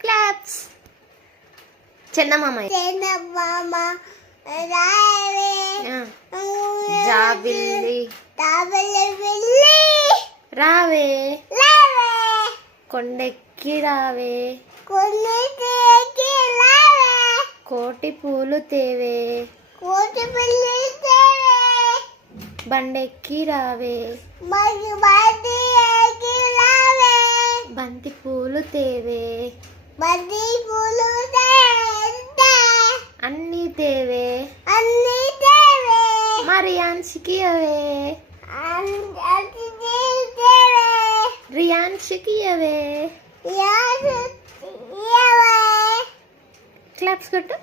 Claps. చందమామ జాబిల్లి రావే కొండెక్కి రావే కోటి పూలు తేవే బండెక్కి రావే బంతి పూలు తేవే అన్నీ తేవే మరి అన్షికి అవే రియాన్షికి అవే క్లాప్స్ కొట్టు.